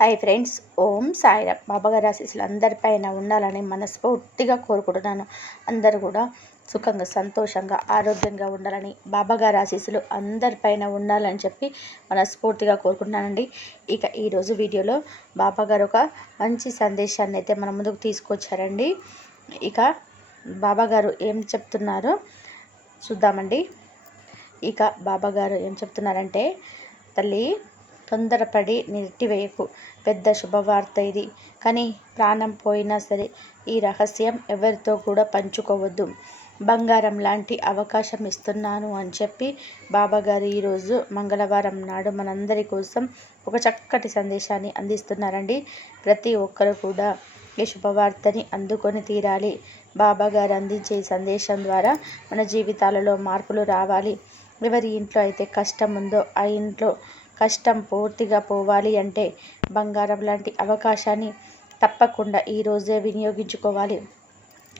Hi friends ఓం సాయిరామ్. బాబాగారి ఆశీస్సులు అందరిపైన ఉండాలని మనస్ఫూర్తిగా కోరుకుంటున్నాను. అందరూ కూడా సుఖంగా సంతోషంగా ఆరోగ్యంగా ఉండాలని బాబాగారి ఆశీస్సులు అందరిపైన ఉండాలని చెప్పి మనస్ఫూర్తిగా కోరుకుంటున్నానండి. ఇక ఈరోజు వీడియోలో బాబాగారు ఒక మంచి సందేశాన్ని అయితే మన ముందుకు తీసుకొచ్చారండి. ఇక బాబాగారు ఏం చెప్తున్నారో చూద్దామండి. ఇక బాబాగారు ఏం చెప్తున్నారంటే తల్లి తొందరపడి నెట్టివేయకు పెద్ద శుభవార్త ఇది. కానీ ప్రాణం పోయినా సరే ఈ రహస్యం ఎవరితో కూడా పంచుకోవద్దు. బంగారం లాంటి అవకాశం ఇస్తున్నాను అని చెప్పి బాబాగారు ఈరోజు మంగళవారం నాడు మనందరి కోసం ఒక చక్కటి సందేశాన్ని అందిస్తున్నారండి. ప్రతి ఒక్కరు కూడా ఈ శుభవార్తని అందుకొని తీరాలి. బాబాగారు అందించే సందేశం ద్వారా మన జీవితాలలో మార్పులు రావాలి. ఎవరి ఇంట్లో అయితే కష్టం ఉందో ఆ ఇంట్లో కష్టం పూర్తిగా పోవాలి అంటే బంగారం లాంటి అవకాశాన్ని తప్పకుండా ఈరోజే వినియోగించుకోవాలి.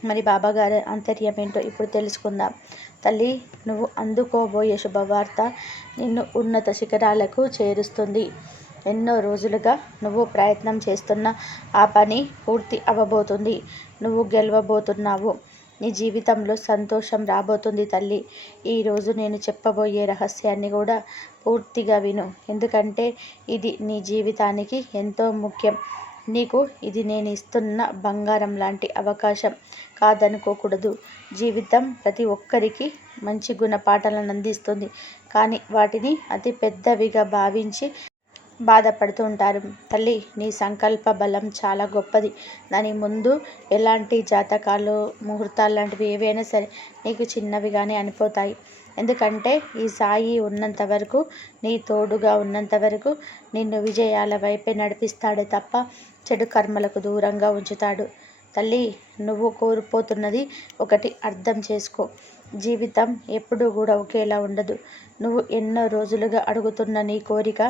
మరి బాబాగారి అంతర్యం ఏంటో ఇప్పుడు తెలుసుకుందాం. తల్లి నువ్వు అందుకోబోయే శుభవార్త నిన్ను ఉన్నత శిఖరాలకు చేరుస్తుంది. ఎన్నో రోజులుగా నువ్వు ప్రయత్నం చేస్తున్న ఆ పని పూర్తి అవ్వబోతుంది నువ్వు గెలవబోతున్నావు. నీ జీవితంలో సంతోషం రాబోతుంది తల్లి. ఈరోజు నేను చెప్పబోయే రహస్యాన్ని కూడా పూర్తిగా విను. ఎందుకంటే ఇది నీ జీవితానికి ఎంతో ముఖ్యం. నీకు ఇది నేను ఇస్తున్న బంగారం లాంటి అవకాశం కాదనుకోకూడదు. జీవితం ప్రతి ఒక్కరికి మంచి గుణపాఠాలను అందిస్తుంది. కానీ వాటిని అతి పెద్దవిగా భావించి బాధపడుతూ ఉంటారు. తల్లి నీ సంకల్ప బలం చాలా గొప్పది. దాని ముందు ఎలాంటి జాతకాలు ముహూర్తాలు లాంటివి ఏవైనా సరే నీకు చిన్నవిగానే అనిపోతాయి. ఎందుకంటే ఈ సాయి ఉన్నంత వరకు నీ తోడుగా ఉన్నంత వరకు నిన్ను విజయాల వైపే నడిపిస్తాడే తప్ప చెడు కర్మలకు దూరంగా ఉంచుతాడు. తల్లి నువ్వు కోల్పోతున్నది ఒకటి అర్థం చేసుకో. జీవితం ఎప్పుడూ కూడా ఒకేలా ఉండదు. నువ్వు ఎన్నో రోజులుగా అడుగుతున్న నీ కోరిక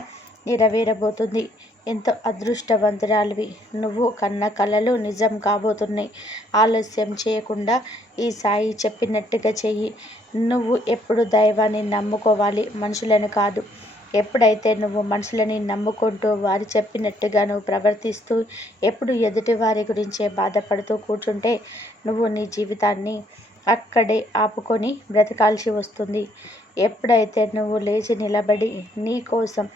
నెరవేరబోతుంది. ఎంతో అదృష్టవంతురాలివి. నువ్వు కన్న కలలు నిజం కాబోతున్నాయి. ఆలస్యం చేయకుండా ఈ సాయి చెప్పినట్టుగా చెయ్యి. నువ్వు ఎప్పుడు దైవాన్ని నమ్ముకోవాలి? మనుషులను కాదు. ఎప్పుడైతే నువ్వు మనుషులని నమ్ముకుంటూ వారు చెప్పినట్టుగా నువ్వు ప్రవర్తిస్తూ ఎప్పుడు ఎదుటి వారి గురించే బాధపడుతూ కూర్చుంటే నువ్వు నీ జీవితాన్ని అక్కడే ఆపుకొని బ్రతకాల్సి వస్తుంది. ఎప్పుడైతే నువ్వు లేచి నిలబడి నీ కోసం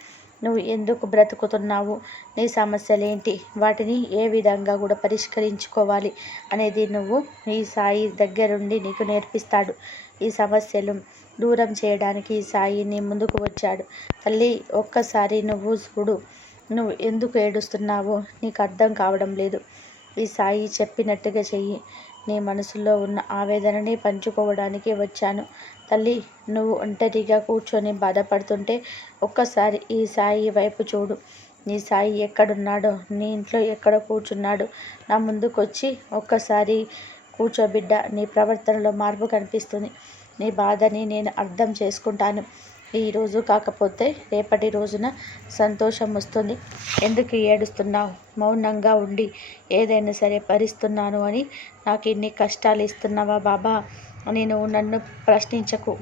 నువ్వు ఎందుకు బ్రతుకుతున్నావు? నీ సమస్యలు ఏంటి వాటిని ఏ విధంగా కూడా పరిష్కరించుకోవాలి అనేది నువ్వు ఈ సాయి దగ్గరుండి నీకు నేర్పిస్తాడు. ఈ సమస్యలు దూరం చేయడానికి ఈ సాయిని ముందుకు వచ్చాడు. తల్లి ఒక్కసారి నువ్వు చూడు. నువ్వు ఎందుకు ఏడుస్తున్నావో నీకు అర్థం కావడం లేదు. ఈ సాయి చెప్పినట్టుగా చెయ్యి. నీ మనసులో ఉన్న ఆవేదనని పంచుకోవడానికి వచ్చాను. తల్లి నువ్వు ఒంటరిగా కూర్చొని బాధపడుతుంటే ఒక్కసారి ఈ సాయి వైపు చూడు. నీ సాయి ఎక్కడున్నాడో నీ ఇంట్లో ఎక్కడ కూర్చున్నాడు? నా ముందుకొచ్చి ఒక్కసారి కూర్చోబిడ్డ. నీ ప్రవర్తనలో మార్పు కనిపిస్తుంది. నీ బాధని నేను అర్థం చేసుకుంటాను. ఈరోజు కాకపోతే రేపటి రోజున సంతోషం వస్తుంది. ఎందుకు ఏడుస్తున్నావు? మౌనంగా ఉండి ఏదైనా సరే భరిస్తున్నాను అని నాకు ఇన్ని కష్టాలు ఇస్తున్నావా బాబా? నేను నన్ను ప్రశ్నించకు.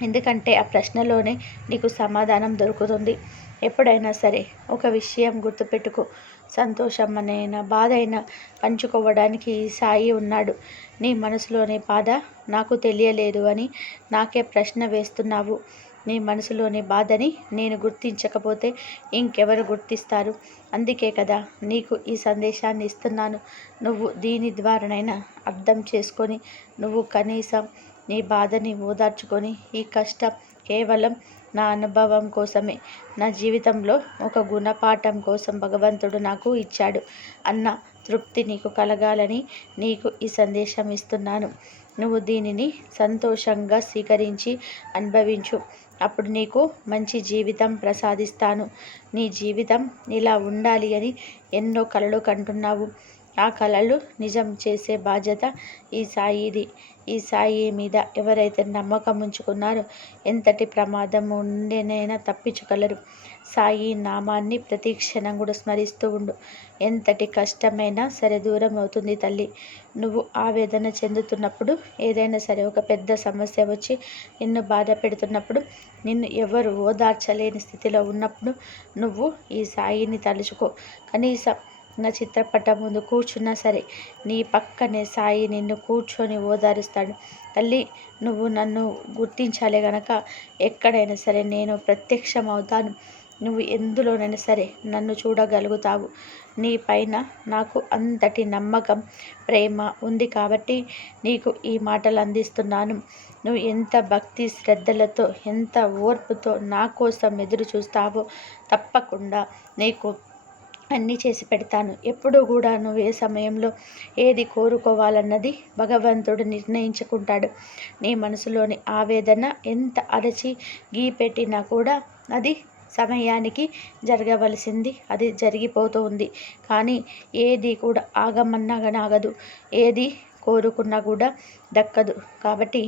ఎందుకంటే ఆ ప్రశ్నలోనే నీకు సమాధానం దొరుకుతుంది. ఎప్పుడైనా సరే ఒక విషయం గుర్తుపెట్టుకో. సంతోషం అయినా బాధ అయినా పంచుకోవడానికి సాయి ఉన్నాడు. నీ మనసులోని బాధ నాకు తెలియలేదు అని నాకే ప్రశ్న వేస్తున్నావు. నీ మనసులోని బాధని నేను గుర్తించకపోతే ఇంకెవరు గుర్తిస్తారు? అందుకే కదా నీకు ఈ సందేశాన్ని ఇస్తున్నాను. నువ్వు దీని ద్వారానైనా అర్థం చేసుకొని నువ్వు కనీసం నీ బాధని ఓదార్చుకొని ఈ కష్టం కేవలం నా అనుభవం కోసమే. నా జీవితంలో ఒక గుణపాఠం కోసం భగవంతుడు నాకు ఇచ్చాడు. అన్న తృప్తి నీకు కలగాలని నీకు ఈ సందేశం ఇస్తున్నాను. నువ్వు దీనిని సంతోషంగా స్వీకరించి అనుభవించు. అప్పుడు నీకు మంచి జీవితం ప్రసాదిస్తాను. నీ జీవితం ఇలా ఉండాలి అని ఎన్నో కలలు కంటున్నావు. ఆ కళలు నిజం చేసే బాధ్యత ఈ సాయిది. ఈ సాయి మీద ఎవరైతే నమ్మకం ఉంచుకున్నారో ఎంతటి ప్రమాదం ఉండేనైనా తప్పించగలరు. సాయి నామాన్ని ప్రతి క్షణం కూడా స్మరిస్తూ ఉండు. ఎంతటి కష్టమైనా సరే దూరం అవుతుంది తల్లి. నువ్వు ఆవేదన చెందుతున్నప్పుడు ఏదైనా సరే ఒక పెద్ద సమస్య వచ్చి నిన్ను బాధ పెడుతున్నప్పుడు నిన్ను ఎవరు ఓదార్చలేని స్థితిలో ఉన్నప్పుడు నువ్వు ఈ సాయిని తలుచుకో. కనీసం నా చిత్రపటం ముందు కూర్చున్నా సరే నీ పక్కనే సాయి నిన్ను కూర్చొని ఓదారుస్తాడు. తల్లి నువ్వు నన్ను గుర్తించాలి గనక ఎక్కడైనా సరే నేను ప్రత్యక్షం అవుతాను నువ్వు ఎందులోనైనా సరే నన్ను చూడగలుగుతావు. నీ పైన నాకు అంతటి నమ్మకం ప్రేమ ఉంది కాబట్టి నీకు ఈ మాటలు అందిస్తున్నాను నువ్వు ఎంత భక్తి శ్రద్ధలతో ఎంత ఓర్పుతో నా కోసం ఎదురు చూస్తావో తప్పకుండా నీకు అన్నీ చేసి పెడతాను. ఎప్పుడూ కూడా నువ్వు ఏ సమయంలో ఏది కోరుకోవాలన్నది భగవంతుడు నిర్ణయించుకుంటాడు. నీ మనసులోని ఆవేదన ఎంత అరచి గీ పెట్టినా కూడా అది సమయానికి జరగవలసింది. అది జరిగిపోతూ ఉంది కానీ ఏది కూడా ఆగమన్నా కానీ ఆగదు. ఏది కోరుకున్నా కూడా దక్కదు. కాబట్టి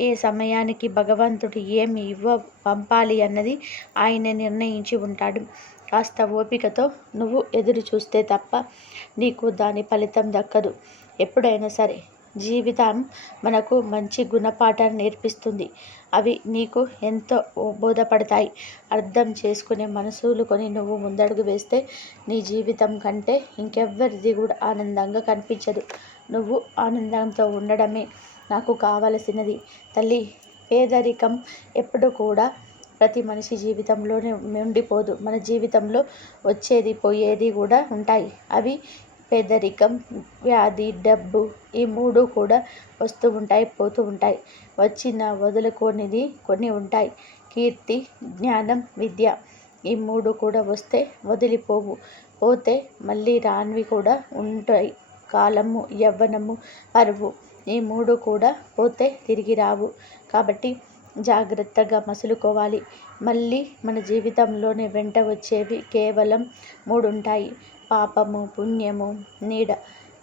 ఏ సమయానికి భగవంతుడు ఏమి ఇవ్వ పంపాలి అన్నది ఆయన నిర్ణయించి ఉంటాడు. కాస్త ఓపికతో నువ్వు ఎదురు చూస్తే తప్ప నీకు దాని ఫలితం దక్కదు. ఎప్పుడైనా సరే జీవితం మనకు మంచి గుణపాఠాన్ని నేర్పిస్తుంది. అవి నీకు ఎంతో బోధపడతాయి. అర్థం చేసుకునే మనసులు కొని నువ్వు ముందడుగు వేస్తే నీ జీవితం కంటే ఇంకెవ్వరిది కూడా ఆనందంగా కనిపించదు. నువ్వు ఆనందంతో ఉండడమే నాకు కావలసినది. తల్లి పేదరికం ఎప్పుడు కూడా ప్రతి మనిషి జీవితంలోనే ఉండిపోదు. మన జీవితంలో వచ్చేది పోయేది కూడా ఉంటాయి. అవి పేదరికం వ్యాధి డబ్బు ఈ మూడు కూడా వస్తూ ఉంటాయి పోతూ ఉంటాయి. వచ్చిన వదులుకోనిది కొన్ని ఉంటాయి. కీర్తి జ్ఞానం విద్య ఈ మూడు కూడా వస్తే వదిలిపోవు. పోతే మళ్ళీ రానివి కూడా ఉంటాయి. కాలము యవ్వనము పరువు ఈ మూడు కూడా పోతే తిరిగి రావు. కాబట్టి జాగ్రత్తగా మసులుకోవాలి. మళ్ళీ మన జీవితంలోనే వెంట వచ్చేవి కేవలం మూడు ఉంటాయి. పాపము పుణ్యము నీడ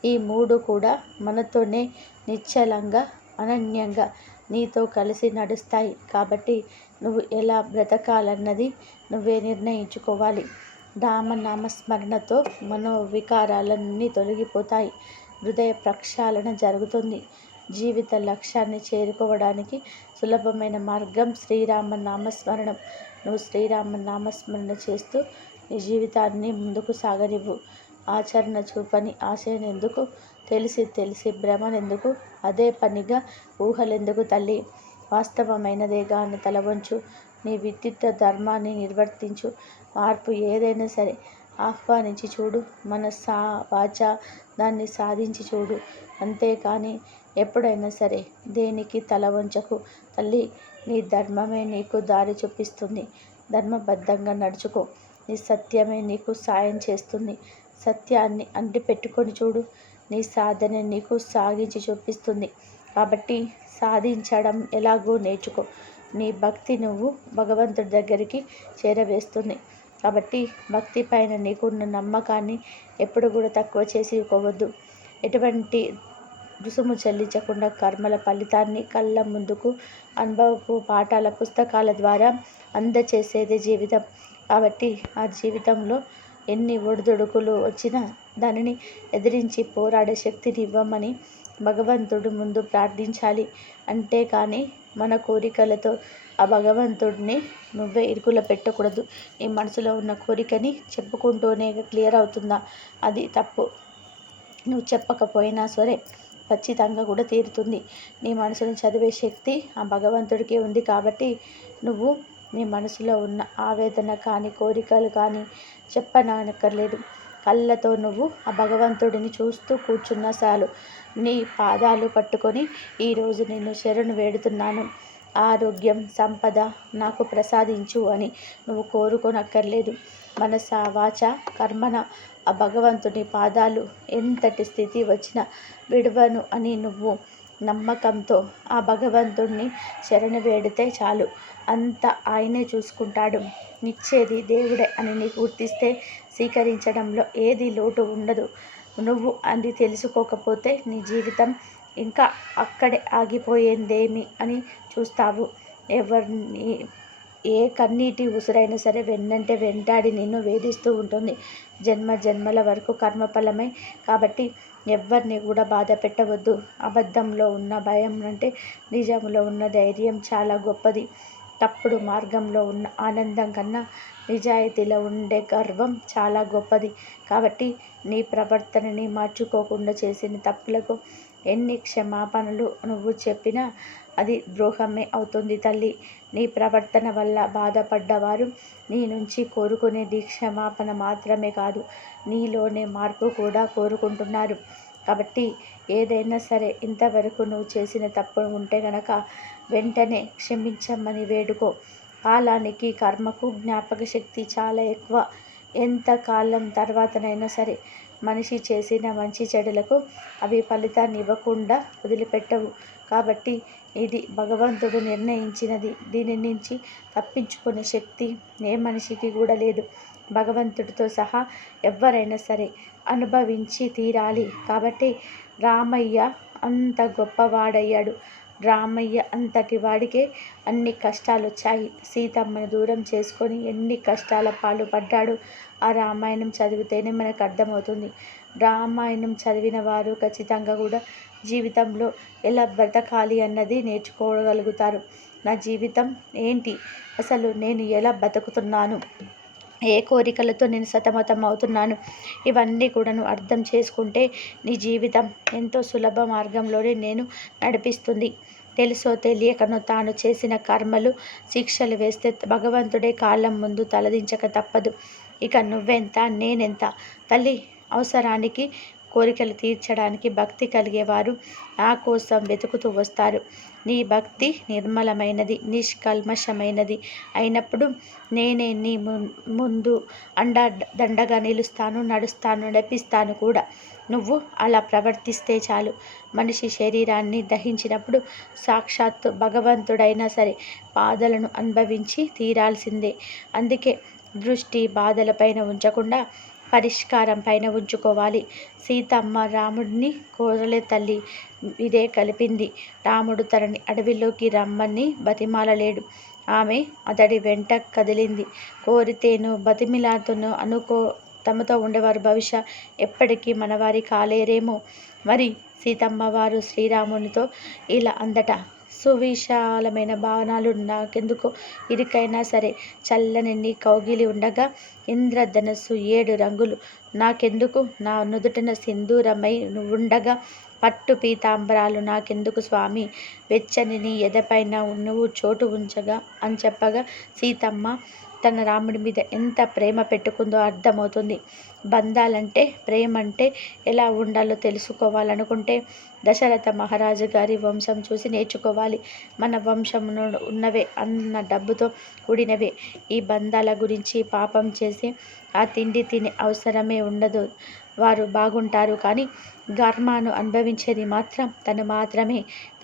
ఈ మూడు కూడా మనతోనే నిశ్చలంగా అనన్యంగా నీతో కలిసి నడుస్తాయి. కాబట్టి నువ్వు ఎలా బ్రతకాలన్నది నువ్వే నిర్ణయించుకోవాలి. రామనామస్మరణతో మనోవికారాలన్నీ తొలగిపోతాయి. హృదయ ప్రక్షాళన జరుగుతుంది. జీవిత లక్ష్యాన్ని చేరుకోవడానికి సులభమైన మార్గం శ్రీరామ నామస్మరణం నువ్వు శ్రీరామ నామస్మరణ చేస్తూ నీ జీవితాన్ని ముందుకు సాగనివ్వు. ఆచరణ చూపని ఆశయనెందుకు తెలిసి తెలిసి భ్రమనెందుకు అదే పనిగా ఊహలెందుకు తల్లి? వాస్తవమైనదేగా అని తలవంచు. నీ విద్యుత్ ధర్మాన్ని నిర్వర్తించు. మార్పు ఏదైనా సరే ఆహ్వానించి చూడు. మన సా వాచ దాన్ని సాధించి చూడు. అంతేకాని ఎప్పుడైనా సరే దేనికి తల వంచకు తల్లి నీ ధర్మమే నీకు దారి చూపిస్తుంది. ధర్మబద్ధంగా నడుచుకో. నీ సత్యమే నీకు సాయం చేస్తుంది. సత్యాన్ని అంటి పెట్టుకొని చూడు. నీ సాధన నీకు సాగించి చూపిస్తుంది. కాబట్టి సాధించడం ఎలాగో నేర్చుకో. నీ భక్తి నువ్వు భగవంతుడి దగ్గరికి చేరవేస్తుంది. కాబట్టి భక్తి పైన నీకున్న నమ్మకాన్ని ఎప్పుడు కూడా తక్కువ చేసుకోవద్దు ఎటువంటి రుసుము చెల్లించకుండా కర్మల ఫలితాన్ని కళ్ళ ముందుకు అనుభవపు పాఠాల పుస్తకాల ద్వారా అందచేసేదే జీవితం. కాబట్టి ఆ జీవితంలో ఎన్ని ఒడిదుడుకులు వచ్చినా దానిని ఎదిరించి పోరాడే శక్తిని ఇవ్వమని భగవంతుడు ముందు ప్రార్థించాలి. అంతేకాని మన కోరికలతో ఆ భగవంతుడిని నువ్వే ఇరుకుల పెట్టకూడదు. నీ మనసులో ఉన్న కోరికని చెప్పుకుంటూనే క్లియర్ అవుతుందా? అది తప్పు. నువ్వు చెప్పకపోయినా సరే ఖచ్చితంగా కూడా తీరుతుంది. నీ మనసును చదివే శక్తి ఆ భగవంతుడికి ఉంది కాబట్టి నువ్వు నీ మనసులో ఉన్న ఆవేదన కానీ కోరికలు కానీ చెప్పనక్కర్లేదు. కళ్ళతో నువ్వు ఆ భగవంతుడిని చూస్తూ కూర్చున్న చాలు. నీ పాదాలు పట్టుకొని ఈరోజు నేను శరణు వేడుతున్నాను. ఆరోగ్యం సంపద నాకు ప్రసాదించు అని నువ్వు కోరుకోనక్కర్లేదు. మనస వాచ కర్మన ఆ భగవంతుని పాదాలు ఎంతటి స్థితి వచ్చినా విడవను అని నువ్వు నమ్మకంతో ఆ భగవంతుణ్ణి శరణు వేడితే చాలు. అంత ఆయనే చూసుకుంటాడు. నిచ్చేది దేవుడే అని నీకు గుర్తిస్తే స్వీకరించడంలో ఏది లోటు ఉండదు. నువ్వు అది తెలుసుకోకపోతే నీ జీవితం ఇంకా అక్కడే ఆగిపోయిందేమి అని చూస్తావు. ఎవరిని ఏ కన్నీటి ఉసురైనా సరే వెన్నంటే వెంటాడి నిన్ను వేధిస్తూ ఉంటుంది. జన్మ జన్మల వరకు కర్మఫలమే కాబట్టి ఎవరిని కూడా బాధ పెట్టవద్దు. అబద్ధంలో ఉన్న భయం అంటే నిజంలో ఉన్న ధైర్యం చాలా గొప్పది. తప్పుడు మార్గంలో ఉన్న ఆనందం కన్నా నిజాయితీలో ఉండే గర్వం చాలా గొప్పది. కాబట్టి నీ ప్రవర్తనని మార్చుకోకుండా చేసిన తప్పులకు ఎన్ని క్షమాపణలు నువ్వు చెప్పినా అది ద్రోహమే అవుతుంది తల్లి. నీ ప్రవర్తన వల్ల బాధపడ్డవారు నీ నుంచి కోరుకునేది క్షమాపణ మాత్రమే కాదు నీలోనే మార్పు కూడా కోరుకుంటున్నారు. కాబట్టి ఏదైనా సరే ఇంతవరకు నువ్వు చేసిన తప్పు ఉంటే గనక వెంటనే క్షమించమని వేడుకో. కాలానికి కర్మకు జ్ఞాపక శక్తి చాలా ఎక్కువ. ఎంత కాలం తర్వాతనైనా సరే మనిషి చేసిన మంచి చెడులకు అవి ఫలితాన్ని ఇవ్వకుండా వదిలిపెట్టవు. కాబట్టి ఇది భగవంతుడు నిర్ణయించినది. దీని నుంచి తప్పించుకునే శక్తి ఏ మనిషికి కూడా లేదు. భగవంతుడితో సహా ఎవరైనా సరే అనుభవించి తీరాలి. కాబట్టి రామయ్య అంత గొప్పవాడయ్యాడు. రామయ్య అంతటి వాడికే అన్ని కష్టాలు వచ్చాయి సీతమ్మను దూరం చేసుకొని ఎన్ని కష్టాల పాలు పడ్డాడు. ఆ రామాయణం చదివితేనే మనకు అర్థమవుతుంది. రామాయణం చదివిన వారు ఖచ్చితంగా కూడా జీవితంలో ఎలా బ్రతకాలి అన్నది నేర్చుకోగలుగుతారు. నా జీవితం ఏంటి? అసలు నేను ఎలా బతుకుతున్నాను ఏ కోరికలతో నేను సతమతం అవుతున్నాను? ఇవన్నీ కూడాను అర్థం చేసుకుంటే నీ జీవితం ఎంతో సులభ మార్గంలోనే నేను నడిపిస్తుంది. తెలుసో తెలియకనో తాను చేసిన కర్మలు శిక్షలు వేస్తే భగవంతుడే కాలం ముందు తలదించక తప్పదు. ఇక నువ్వెంత నేనెంత? తల్లి అవసరానికి కోరికలు తీర్చడానికి భక్తి కలిగేవారు. నా కోసం వెతుకుతూ వస్తారు. నీ భక్తి నిర్మలమైనది నిష్కల్మషమైనది అయినప్పుడు నేనే నీ ముందు అండ దండగా నిలుస్తాను నడుస్తాను నడిపిస్తాను కూడా. నువ్వు అలా ప్రవర్తిస్తే చాలు. మనిషి శరీరాన్ని దహించినప్పుడు సాక్షాత్తు భగవంతుడైనా సరే బాధలను అనుభవించి తీరాల్సిందే. అందుకే దృష్టి బాధలపైన ఉంచకుండా పరిష్కారం పైన ఉంచుకోవాలి. సీతమ్మ రాముడిని కోరలే తల్లి. ఇదే కలిపింది. రాముడు తనని అడవిలోకి రమ్మని బతిమాలలేడు. ఆమె అతడి వెంట కదిలింది. కోరితేను బతిమిలాతును అనుకో తమతో ఉండేవారు భవిష్య ఎప్పటికీ మనవారి కాలేరేమో. మరి సీతమ్మ వారు శ్రీరామునితో ఇలా అందట సువిశాలమైన భావనలు నాకెందుకు ఇరికైనా సరే చల్లని నీ కౌగిలి ఉండగా ఇంద్రధనస్సు ఏడు రంగులు. నాకెందుకు? నా నుదుటిన సింధూరమై ఉండగా పట్టు పీతాంబరాలు నాకెందుకు స్వామి? వెచ్చని నీ ఎదపైన నువ్వు చోటు ఉంచగా అని చెప్పగా సీతమ్మ తన రాముడి మీద ఎంత ప్రేమ పెట్టుకుందో అర్థమవుతుంది. బంధాలంటే ప్రేమ అంటే ఎలా ఉండాలో తెలుసుకోవాలనుకుంటే దశరథ మహారాజు గారి వంశం చూసి నేర్చుకోవాలి. మన వంశంలో ఉన్నవే అన్న డబ్బుతో కూడినవే. ఈ బంధాల గురించి పాపం చేసి ఆ తిండి తినే అవసరమే ఉండదు. వారు బాగుంటారు కానీ గర్మాను అనుభవించేది మాత్రం తను మాత్రమే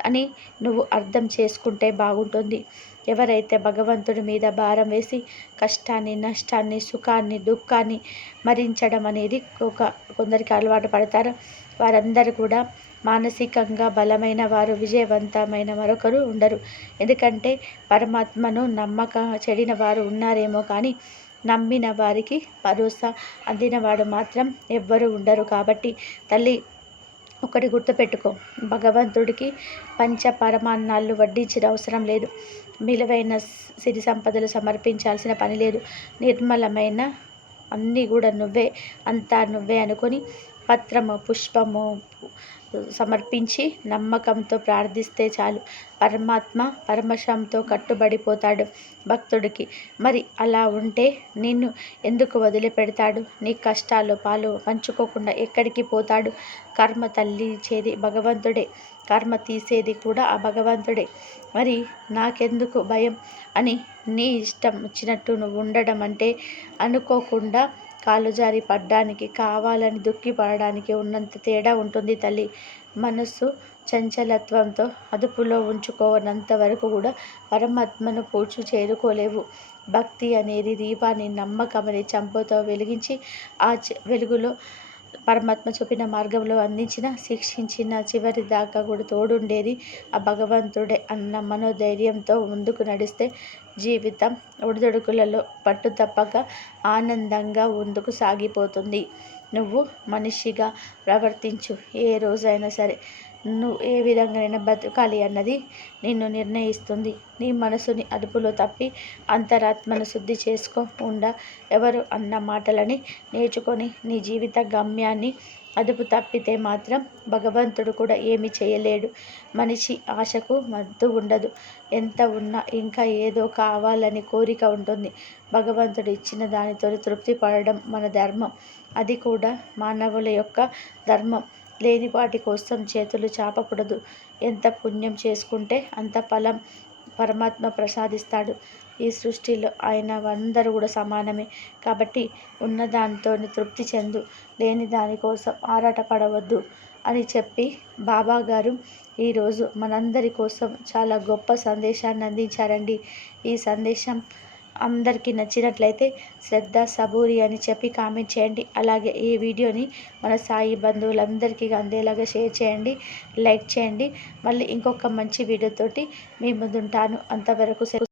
అని నువ్వు అర్థం చేసుకుంటే బాగుంటుంది. ఎవరైతే భగవంతుడి మీద భారం వేసి కష్టాన్ని నష్టాన్ని సుఖాన్ని దుఃఖాన్ని మరించడం అనేది ఒక కొందరికి అలవాటు పడతారు. వారందరూ కూడా మానసికంగా బలమైన వారు విజయవంతమైన మరొకరు ఉండరు. ఎందుకంటే పరమాత్మను నమ్మక చెడిన వారు ఉన్నారేమో కానీ నమ్మిన వారికి భరోసా అందినవాడు మాత్రం ఎవ్వరూ ఉండరు. కాబట్టి తల్లి ఒకటి గుర్తుపెట్టుకో. భగవంతుడికి పంచ పరమాన్నాళ్ళు వడ్డించిన అవసరం లేదు. విలువైన సిరి సంపదలు సమర్పించాల్సిన పని లేదు. నిర్మలమైన అన్నీ కూడా నువ్వే అంతా నువ్వే అనుకొని పత్రము పుష్పము సమర్పించి నమ్మకంతో ప్రార్థిస్తే చాలు. పరమాత్మ పరమశంతో కట్టుబడిపోతాడు భక్తుడికి. మరి అలా ఉంటే నిన్ను ఎందుకు వదిలిపెడతాడు? నీ కష్టాలు పాలు పంచుకోకుండా ఎక్కడికి పోతాడు? కర్మ తల్లి చేది భగవంతుడే. కర్మ తీసేది కూడా ఆ భగవంతుడే. మరి నాకెందుకు భయం? అని నీ ఇష్టం వచ్చినట్టు నువ్వు ఉండడం అంటే అనుకోకుండా కాలు జారి పడ్డానికి కావాలని దుక్కి పడడానికి ఉన్నంత తేడా ఉంటుంది తల్లి. మనస్సు చంచలత్వంతో అదుపులో ఉంచుకోనంత వరకు కూడా పరమాత్మను పూడ్చు చేరుకోలేవు. భక్తి అనేది దీపాన్ని నమ్మకమని చంపుతో వెలిగించి ఆ వెలుగులో పరమాత్మ చూపిన మార్గంలో అందించిన శిక్షించిన చివరి దాకా కూడా తోడుండేది ఆ భగవంతుడే అన్న మనోధైర్యంతో ముందుకు నడిస్తే జీవితం ఒడిదుడుకులలో పట్టు తప్పక ఆనందంగా ముందుకు సాగిపోతుంది. నువ్వు మనిషిగా ప్రవర్తించు. ఏ రోజైనా సరే నువ్వు ఏ విధంగానైనా బతకాలి అన్నది నిన్ను నిర్ణయిస్తుంది. నీ మనసుని అదుపులో తప్పి అంతరాత్మను శుద్ధి చేసుకోకుండా ఎవరు అన్న మాటలని నేర్చుకొని నీ జీవిత గమ్యాన్ని అదుపు తప్పితే మాత్రం భగవంతుడు కూడా ఏమి చేయలేడు. మనిషి ఆశకు మద్దు ఉండదు. ఎంత ఉన్నా ఇంకా ఏదో కావాలని కోరిక ఉంటుంది. భగవంతుడు ఇచ్చిన దానితో తృప్తి పడడం మన ధర్మం. అది కూడా మానవుల యొక్క ధర్మం. లేని వాటి కోసం చేతులు చాపకూడదు. ఎంత పుణ్యం చేసుకుంటే అంత ఫలం పరమాత్మ ప్రసాదిస్తాడు. ఈ సృష్టిలో ఆయన అందరూ కూడా సమానమే. కాబట్టి ఉన్న దానితో తృప్తి చెందు. లేని దానికోసం ఆరాటపడవద్దు అని చెప్పి బాబా గారు ఈరోజు మనందరి కోసం చాలా గొప్ప సందేశాన్ని అందించారండి. ఈ సందేశం అందరికీ నచ్చినట్లయితే శ్రద్ధ సబూరి అని చెప్పి కామెంట్ చేయండి. అలాగే ఈ వీడియోని మన సాయి బంధువులందరికీ అందేలాగా షేర్ చేయండి లైక్ చేయండి. మళ్ళీ ఇంకొక మంచి వీడియోతోటి మీ ముందుంటాను. అంతవరకు